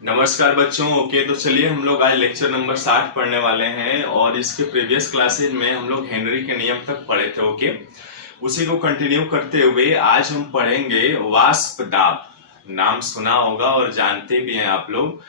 नमस्कार बच्चों। ओके, तो चलिए हम लोग आज लेक्चर नंबर 60 पढ़ने वाले हैं और इसके प्रीवियस क्लासेज में हम लोग हेनरी के नियम तक पढ़े थे। ओके, उसी को कंटिन्यू करते हुए आज हम पढ़ेंगे वाष्प दाब। नाम सुना होगा और जानते भी हैं आप लोग।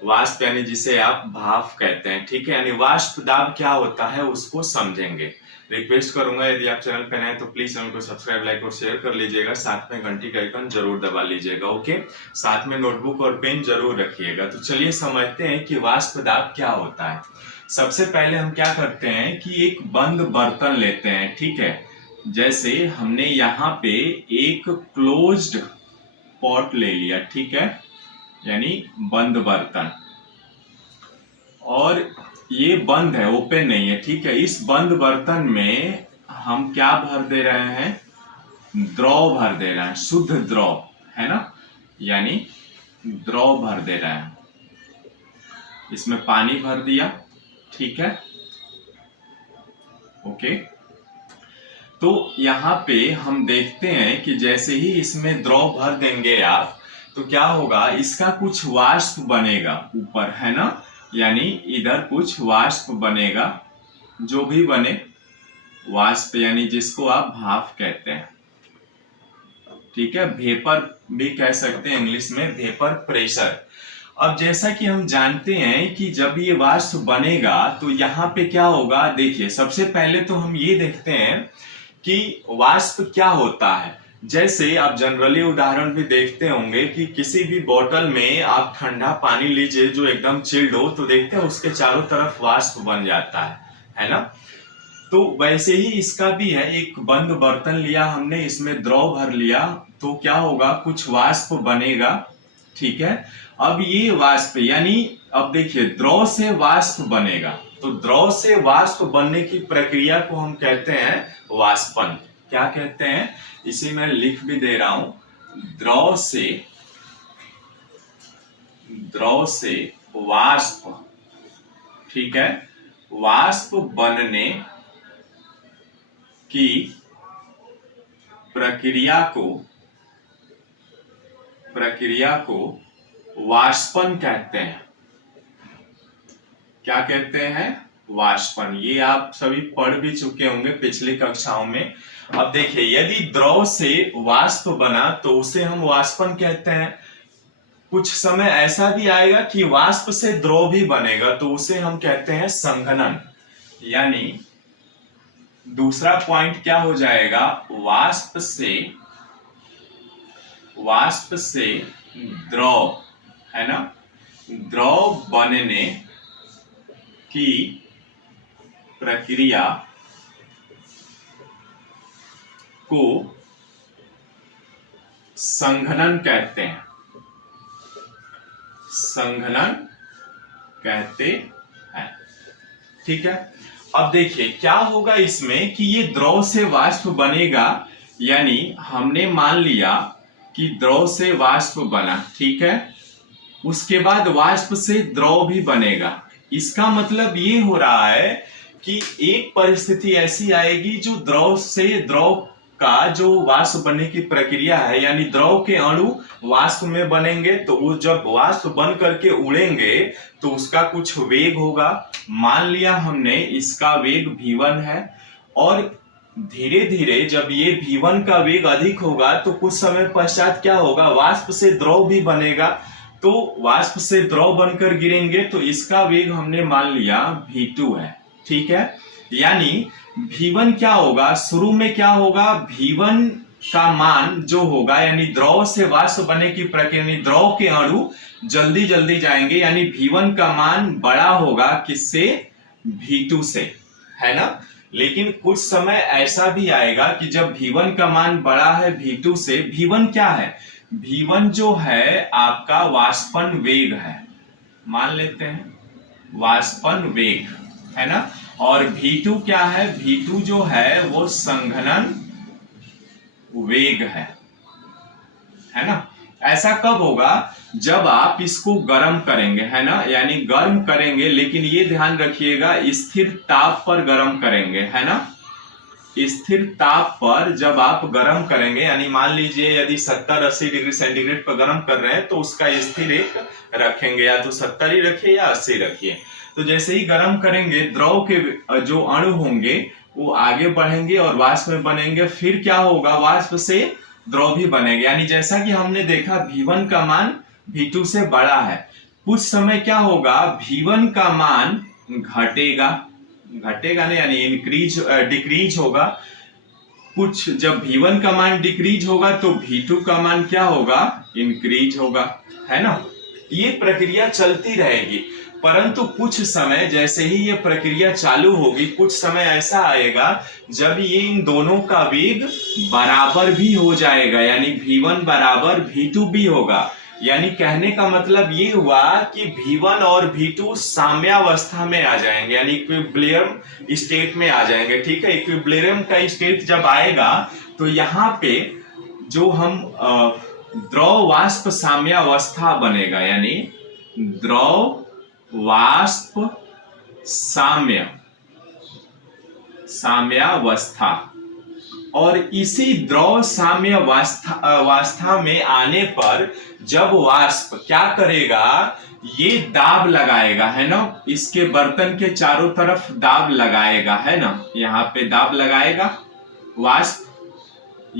वाष्प यानी जिसे आप भाप कहते हैं, ठीक है। यानी वाष्प दाब क्या होता है उसको समझेंगे। रिक्वेस्ट करूंगा यदि आप चैनल पर नए हैं तो प्लीज चैनल को सब्सक्राइब, लाइक और शेयर कर लीजिएगा। साथ में घंटी का आइकन जरूर दबा लीजिएगा। ओके, साथ में नोटबुक और पेन जरूर रखिएगा। तो चलिए समझते हैं कि वाष्प दाब क्या होता है। सबसे पहले हम क्या करते हैं कि एक बंद बर्तन लेते हैं, ठीक है। जैसे हमने यहाँ पे एक क्लोज्ड पॉट ले लिया, ठीक है, यानी बंद बर्तन, और ये बंद है, ओपन नहीं है, ठीक है। इस बंद बर्तन में हम क्या भर दे रहे हैं? द्रव भर दे रहे हैं, शुद्ध द्रव, है ना, यानी द्रव भर दे रहे हैं। इसमें पानी भर दिया, ठीक है। ओके, तो यहाँ पे हम देखते हैं कि जैसे ही इसमें द्रव भर देंगे आप, तो क्या होगा, इसका कुछ वाष्प बनेगा ऊपर, है ना, यानी इधर कुछ वाष्प बनेगा। जो भी बने वाष्प, यानी जिसको आप भाप कहते हैं, ठीक है। वेपर भी कह सकते हैं इंग्लिश में, वेपर प्रेशर। अब जैसा कि हम जानते हैं कि जब ये वाष्प बनेगा तो यहाँ पे क्या होगा, देखिए सबसे पहले तो हम ये देखते हैं कि वाष्प क्या होता है। जैसे आप जनरली उदाहरण भी देखते होंगे कि किसी भी बोतल में आप ठंडा पानी लीजिए जो एकदम चिल्ड हो, तो देखते हैं उसके चारों तरफ वाष्प बन जाता है ना। तो वैसे ही इसका भी है, एक बंद बर्तन लिया हमने, इसमें द्रव भर लिया, तो क्या होगा, कुछ वाष्प बनेगा, ठीक है। अब ये वाष्प यानी, अब देखिए द्रव से वाष्प बनेगा, तो द्रव से वाष्प बनने की प्रक्रिया को हम कहते हैं वाष्पन। क्या कहते हैं, इसे मैं लिख भी दे रहा हूं, द्रव से वाष्प, ठीक है, वाष्प बनने की प्रक्रिया को वाष्पन कहते हैं। क्या कहते हैं? वाष्पन। ये आप सभी पढ़ भी चुके होंगे पिछली कक्षाओं में। अब देखिए, यदि द्रव से वाष्प बना तो उसे हम वाष्पन कहते हैं। कुछ समय ऐसा भी आएगा कि वाष्प से द्रव भी बनेगा, तो उसे हम कहते हैं संघनन। यानी दूसरा पॉइंट क्या हो जाएगा, वाष्प से द्रव, है ना, द्रव बनने की प्रक्रिया को संघनन कहते हैं। संघनन कहते हैं, ठीक है। अब देखिए क्या होगा इसमें कि ये द्रव से वाष्प बनेगा, यानी हमने मान लिया कि द्रव से वाष्प बना, ठीक है। उसके बाद वाष्प से द्रव भी बनेगा। इसका मतलब ये हो रहा है कि एक परिस्थिति ऐसी आएगी जो द्रव से द्रव का जो वाष्प बनने की प्रक्रिया है, यानी द्रव के अणु वाष्प में बनेंगे, तो वो जब वाष्प बन करके उड़ेंगे तो उसका कुछ वेग होगा। मान लिया हमने इसका वेग v1 है, और धीरे धीरे जब ये v1 का वेग अधिक होगा तो कुछ समय पश्चात क्या होगा, वाष्प से द्रव भी बनेगा, तो वाष्प से द्रव बनकर गिरेंगे, तो इसका वेग हमने मान लिया v2 है, ठीक है। यानी v1 क्या होगा, शुरू में क्या होगा, v1 का मान जो होगा, यानी द्रव से वाष्प बनने की प्रक्रिया, यानी द्रव के अणु जल्दी जल्दी जाएंगे, यानी v1 का मान बड़ा होगा किससे, v2 से, है ना। लेकिन कुछ समय ऐसा भी आएगा कि जब v1 का मान बड़ा है v2 से, v1 क्या है, v1 जो है आपका वाष्पन वेग है, मान लेते हैं वाष्पन वेग, है ना। और v2 क्या है, v2 जो है वो संघनन वेग है ना। ऐसा कब होगा, जब आप इसको गर्म करेंगे, है ना, यानी गर्म करेंगे, लेकिन ये ध्यान रखिएगा स्थिर ताप पर गर्म करेंगे, है ना, स्थिर ताप पर जब आप गर्म करेंगे, यानी मान लीजिए यदि 70-80 डिग्री सेंटीग्रेड पर गर्म कर रहे हैं तो उसका स्थिर एक रखेंगे, या तो 70 ही रखिए या 80 रखिए। तो जैसे ही गर्म करेंगे द्रव के जो अणु होंगे वो आगे बढ़ेंगे और वाष्प में बनेंगे। फिर क्या होगा, वाष्प से द्रव भी बनेगा। यानी जैसा कि हमने देखा V1 का मान V2 से बड़ा है, कुछ समय क्या होगा, V1 का मान घटेगा, घटेगा नहीं यानी इंक्रीज डिक्रीज होगा। कुछ जब V1 का मान डिक्रीज होगा तो V2 का मान क्या होगा, इंक्रीज होगा, है ना। ये प्रक्रिया चलती रहेगी, परंतु कुछ समय जैसे ही ये प्रक्रिया चालू होगी, कुछ समय ऐसा आएगा जब ये इन दोनों का वेग बराबर भी हो जाएगा, यानी V1 बराबर V2 भी होगा। यानी कहने का मतलब ये हुआ कि V1 और V2 साम्यावस्था में आ जाएंगे, यानी इक्विलिब्रियम स्टेट में आ जाएंगे। ठीक है, इक्विलिब्रियम का स्टेट जब आएगा तो यहाँ पे जो हम द्रव वाष्प साम्यावस्था बनेगा, यानी द्रव वाष्प साम्यावस्था। और इसी द्रव साम्यावस्था में आने पर जब वाष्प क्या करेगा, ये दाब लगाएगा, है ना, इसके बर्तन के चारों तरफ दाब लगाएगा, है ना, यहाँ पे दाब लगाएगा वाष्प।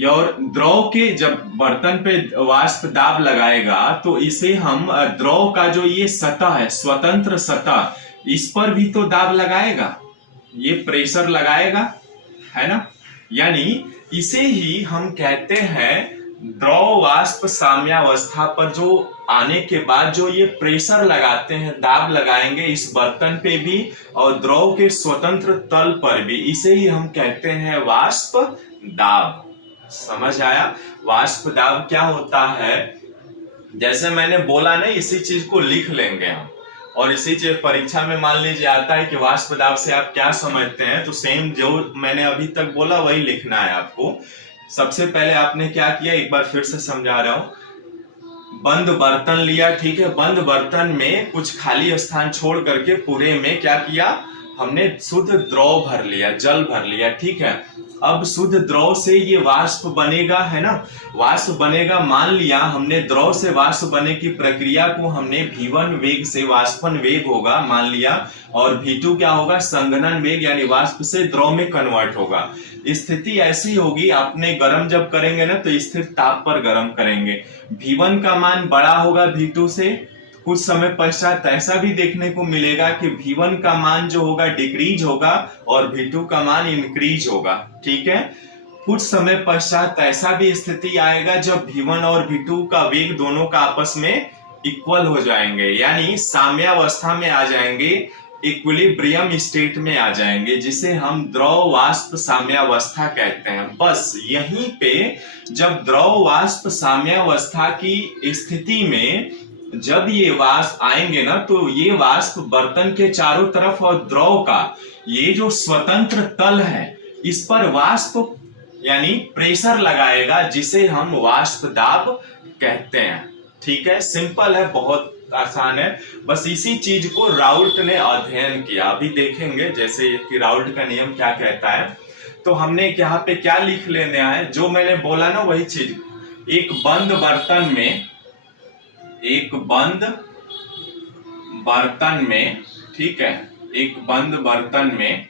और द्रव के जब बर्तन पे वाष्प दाब लगाएगा तो इसे हम द्रव का जो ये सतह है, स्वतंत्र सतह, इस पर भी तो दाब लगाएगा, ये प्रेशर लगाएगा, है ना। यानी इसे ही हम कहते हैं द्रव वाष्प साम्यावस्था पर जो आने के बाद जो ये प्रेशर लगाते हैं, दाब लगाएंगे इस बर्तन पे भी और द्रव के स्वतंत्र तल पर भी, इसे ही हम कहते हैं वाष्प दाब। समझ आया, वाष्प दाब क्या होता है। जैसे मैंने बोला ना, इसी चीज को लिख लेंगे हम, और इसी चीज परीक्षा में मान लीजिए आता है कि वाष्प दाब से आप क्या समझते हैं, तो सेम जो मैंने अभी तक बोला वही लिखना है आपको। सबसे पहले आपने क्या किया, एक बार फिर से समझा रहा हूं। बंद बर्तन लिया, ठीक है, बंद बर्तन में कुछ खाली स्थान छोड़ करके पूरे में क्या किया, हमने शुद्ध द्रव भर लिया, जल भर लिया, ठीक है। अब शुद्ध द्रव से ये वाष्प बनेगा, है ना, वाष्प बनेगा। मान लिया हमने द्रव से वाष्प बने की प्रक्रिया को हमने V1 वेग से वाष्पन वेग होगा मान लिया, और V2 क्या होगा, संघनन वेग, यानी वाष्प से द्रव में कन्वर्ट होगा। स्थिति ऐसी होगी, आपने गर्म जब करेंगे ना तो स्थिर ताप पर गर्म करेंगे, V1 का मान बड़ा होगा V2 से। कुछ समय पश्चात ऐसा भी देखने को मिलेगा कि V1 का मान जो होगा डिक्रीज होगा और V2 का मान इंक्रीज होगा, ठीक है। कुछ समय पश्चात ऐसा भी स्थिति आएगा जब V1 और V2 का वेग दोनों का आपस में इक्वल हो जाएंगे, यानी साम्यावस्था में आ जाएंगे, इक्विलिब्रियम स्टेट में आ जाएंगे, जिसे हम द्रव वाष्प साम्यावस्था कहते हैं। बस यहीं पे जब द्रव वाष्प साम्यावस्था की स्थिति में जब ये वाष्प आएंगे ना, तो ये वाष्प बर्तन के चारों तरफ और द्रव का ये जो स्वतंत्र तल है इस पर वाष्प यानी प्रेशर लगाएगा, जिसे हम वाष्प दाब कहते हैं। ठीक है, सिंपल है, बहुत आसान है। बस इसी चीज को राउल्ट ने अध्ययन किया, अभी देखेंगे जैसे कि राउल्ट का नियम क्या कहता है। तो हमने यहाँ पे क्या लिख लेना है, जो मैंने बोला ना वही चीज। एक बंद बर्तन में, ठीक है, एक बंद बर्तन में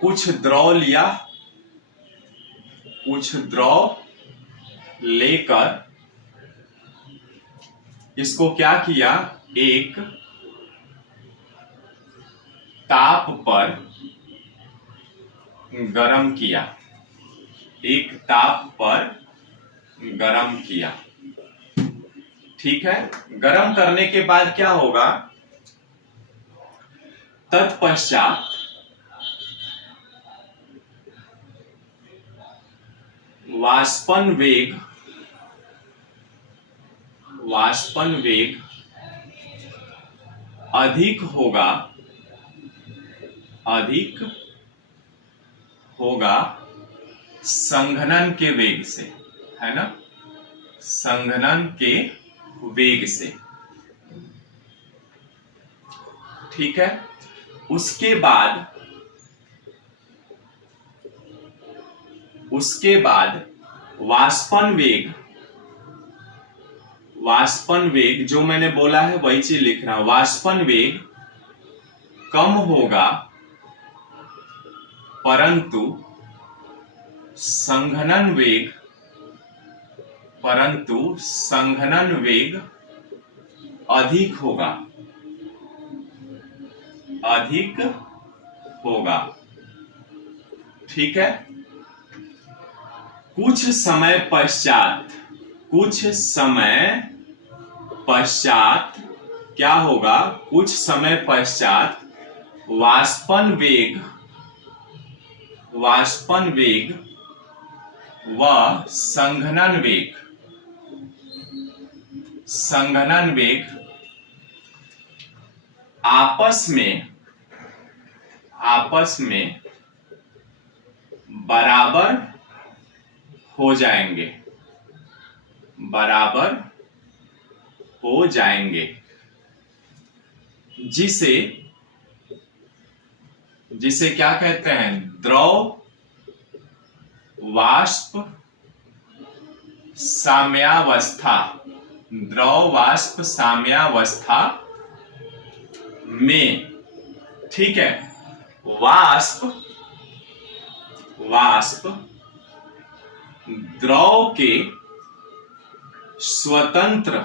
कुछ द्रव लेकर इसको क्या किया, एक ताप पर गरम किया, एक ताप पर गरम किया, ठीक है। गरम करने के बाद क्या होगा, तत्पश्चात वाष्पन वेग अधिक होगा संघनन के वेग से, है ना, संघनन के वेग से, ठीक है। उसके बाद उसके बाद वाष्पन वेग, वाष्पन वेग जो मैंने बोला है वही चीज लिख रहा हूं। वाष्पन वेग कम होगा परंतु संघनन वेग, परंतु संघनन वेग अधिक होगा, अधिक होगा। ठीक है। कुछ समय पश्चात, कुछ समय पश्चात क्या होगा? कुछ समय पश्चात वाष्पन वेग, वाष्पन वेग व संघनन वेग, संघनन वेग आपस में बराबर हो जाएंगे, बराबर हो जाएंगे, जिसे जिसे क्या कहते हैं? द्रव वाष्प साम्यावस्था, द्रव वाष्प साम्यावस्था में। ठीक है। वाष्प द्रव के स्वतंत्र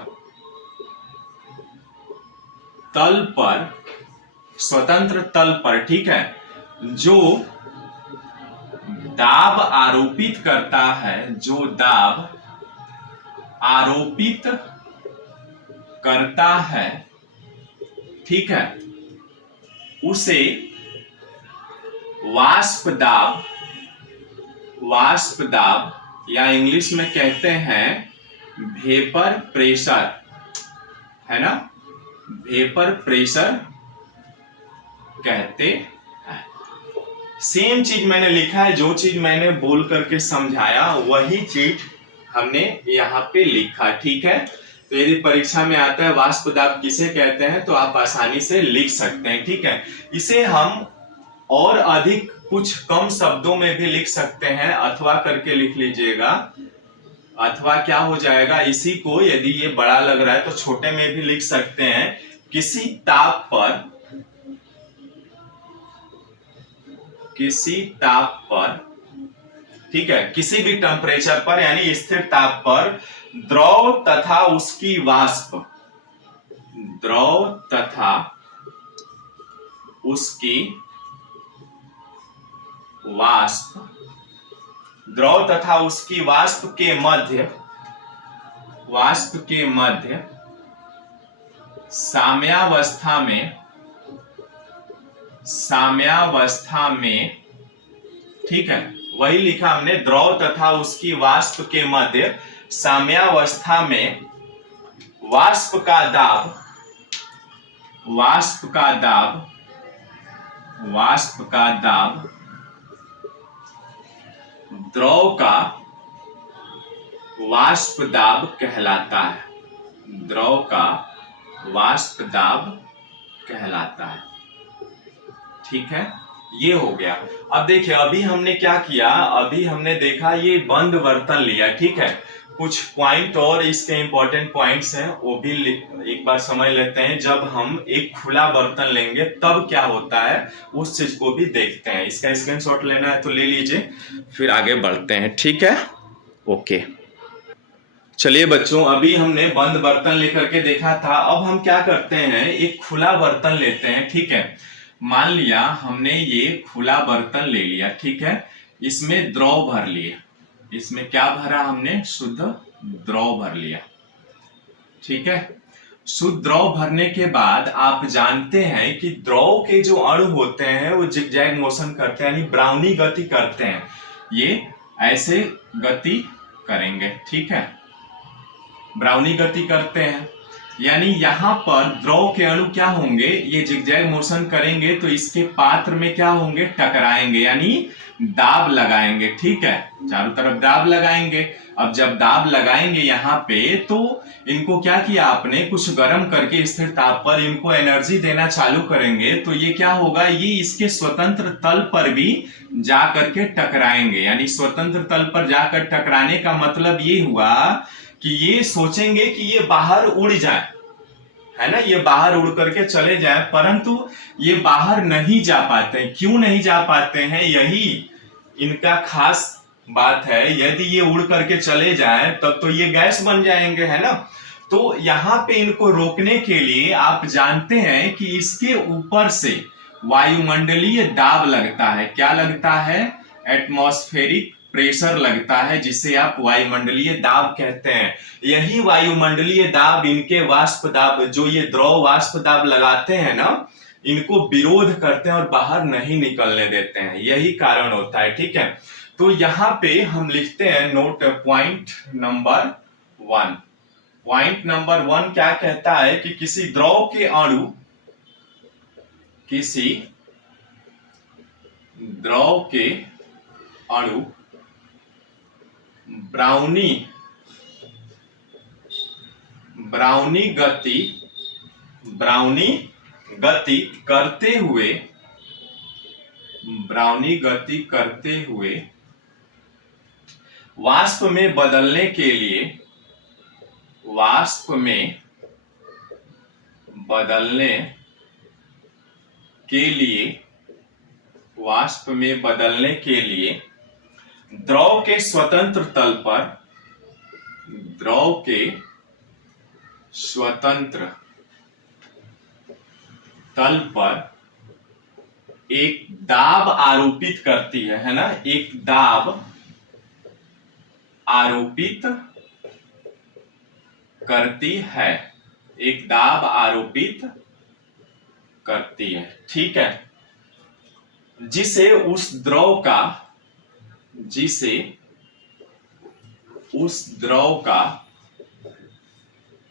तल पर, स्वतंत्र तल पर, ठीक है, जो दाब आरोपित करता है, जो दाब आरोपित करता है, ठीक है, उसे वाष्प दाब, वाष्प दाब या इंग्लिश में कहते हैं वेपर प्रेशर, है ना, वेपर प्रेशर कहते हैं। सेम चीज मैंने लिखा है, जो चीज मैंने बोल करके समझाया वही चीज हमने यहाँ पे लिखा। ठीक है। तो यदि परीक्षा में आता है वाष्प दाब किसे कहते हैं तो आप आसानी से लिख सकते हैं। ठीक है। इसे हम और अधिक कुछ कम शब्दों में भी लिख सकते हैं, अथवा करके लिख लीजिएगा। अथवा क्या हो जाएगा, इसी को यदि ये बड़ा लग रहा है तो छोटे में भी लिख सकते हैं। किसी ताप पर, किसी ताप पर, ठीक है, किसी भी टेम्परेचर पर यानी स्थिर ताप पर द्रव तथा उसकी वाष्प, द्रव तथा उसकी वाष्प, द्रव तथा उसकी वाष्प के मध्य, वाष्प के मध्य साम्यावस्था में, साम्यावस्था में, ठीक है, वही लिखा हमने, द्रव तथा उसकी वाष्प के मध्य साम्यावस्था में वाष्प का दाब, वाष्प का दाब, वाष्प का दाब द्रव का वाष्प दाब कहलाता है, द्रव का वाष्प दाब कहलाता है। ठीक है, ये हो गया। अब देखिए अभी हमने क्या किया, अभी हमने देखा ये बंद बर्तन लिया। ठीक है, कुछ पॉइंट और इसके इंपॉर्टेंट पॉइंट्स हैं वो भी एक बार समझ लेते हैं। जब हम एक खुला बर्तन लेंगे तब क्या होता है उस चीज को भी देखते हैं। इसका स्क्रीनशॉट लेना है तो ले लीजिए, फिर आगे बढ़ते हैं। ठीक है, ओके। चलिए बच्चों, अभी हमने बंद बर्तन लेकर के देखा था। अब हम क्या करते हैं, एक खुला बर्तन लेते हैं। ठीक है, मान लिया हमने ये खुला बर्तन ले लिया। ठीक है, इसमें द्रव भर लिए, इसमें क्या भरा हमने, शुद्ध द्रव भर लिया। ठीक है, शुद्ध द्रव भरने के बाद आप जानते हैं कि द्रव के जो अणु होते हैं वो जिगजैग मोशन करते हैं, यानी ब्राउनी गति करते हैं। ये ऐसे गति करेंगे। ठीक है, ब्राउनी गति करते हैं। यानी यहाँ पर द्रव के अणु क्या होंगे, ये जिगजैग मोशन करेंगे तो इसके पात्र में क्या होंगे, टकराएंगे, यानी दाब लगाएंगे। ठीक है, चारों तरफ दाब लगाएंगे। अब जब दाब लगाएंगे यहाँ पे तो इनको क्या किया आपने, कुछ गर्म करके स्थिर ताप पर इनको एनर्जी देना चालू करेंगे तो ये क्या होगा, ये इसके स्वतंत्र तल पर भी जा करके टकराएंगे। यानी स्वतंत्र तल पर जाकर टकराने का मतलब ये हुआ कि ये सोचेंगे कि ये बाहर उड़ जाए, है ना, ये बाहर उड़ करके चले जाए, परंतु ये बाहर नहीं जा पाते हैं। क्यों नहीं जा पाते हैं, यही इनका खास बात है। यदि ये उड़ करके चले जाएं तब तो ये गैस बन जाएंगे, है ना। तो यहाँ पे इनको रोकने के लिए आप जानते हैं कि इसके ऊपर से वायुमंडलीय दाब लगता है। क्या लगता है, एटमॉस्फेरिक प्रेशर लगता है, जिसे आप वायुमंडलीय दाब कहते हैं। यही वायुमंडलीय दाब इनके वाष्प दाब, जो ये द्रव वाष्प दाब लगाते हैं ना, इनको विरोध करते हैं और बाहर नहीं निकलने देते हैं। यही कारण होता है। ठीक है, तो यहाँ पे हम लिखते हैं note point number 1। Point number 1 क्या कहता है कि किसी द्रव के अणु, किसी द्रव के अणु ब्राउनी गति करते हुए वाष्प में बदलने के लिए द्रव के स्वतंत्र तल पर एक दाब आरोपित करती है ना, एक दाब आरोपित करती है। ठीक है, जिसे उस द्रव का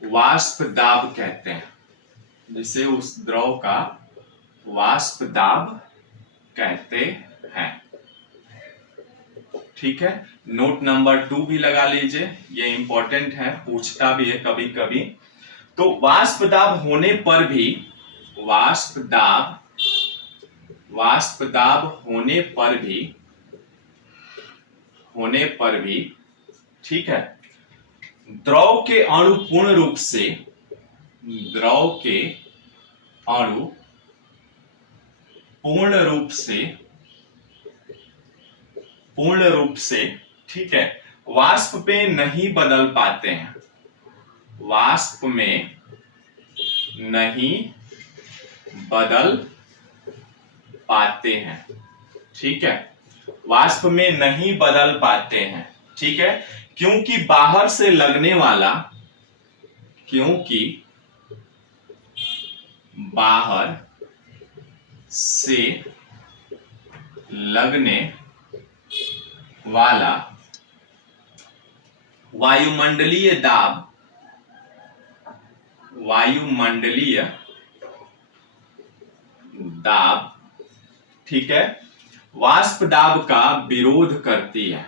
वाष्प दाब कहते हैं, जिसे उस द्रव का वाष्प दाब कहते हैं। ठीक है, नोट नंबर 2 भी लगा लीजिए, ये इंपॉर्टेंट है, पूछता भी है कभी कभी। तो वाष्प दाब होने पर भी ठीक है, द्रव के अणु पूर्ण रूप से ठीक है, वाष्प पे नहीं बदल पाते हैं, वाष्प में नहीं बदल पाते हैं। ठीक है, वाष्प में नहीं बदल पाते हैं। ठीक है, क्योंकि बाहर से लगने वाला वायुमंडलीय दाब ठीक है, वाष्प दाब का विरोध करती है,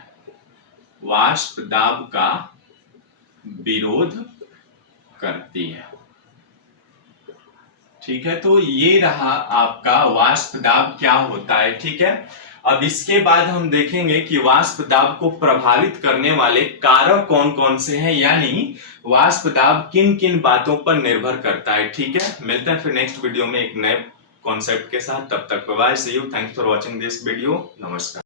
वाष्प दाब का विरोध करती है। ठीक है, तो ये रहा आपका वाष्प दाब क्या होता है। ठीक है, अब इसके बाद हम देखेंगे कि वाष्प दाब को प्रभावित करने वाले कारक कौन कौन से हैं, यानी वाष्प दाब किन किन बातों पर निर्भर करता है। ठीक है, मिलते हैं फिर नेक्स्ट वीडियो में एक नए कॉन्सेप्ट के साथ। तब तक bye bye, see you, thanks for watching this video, नमस्कार।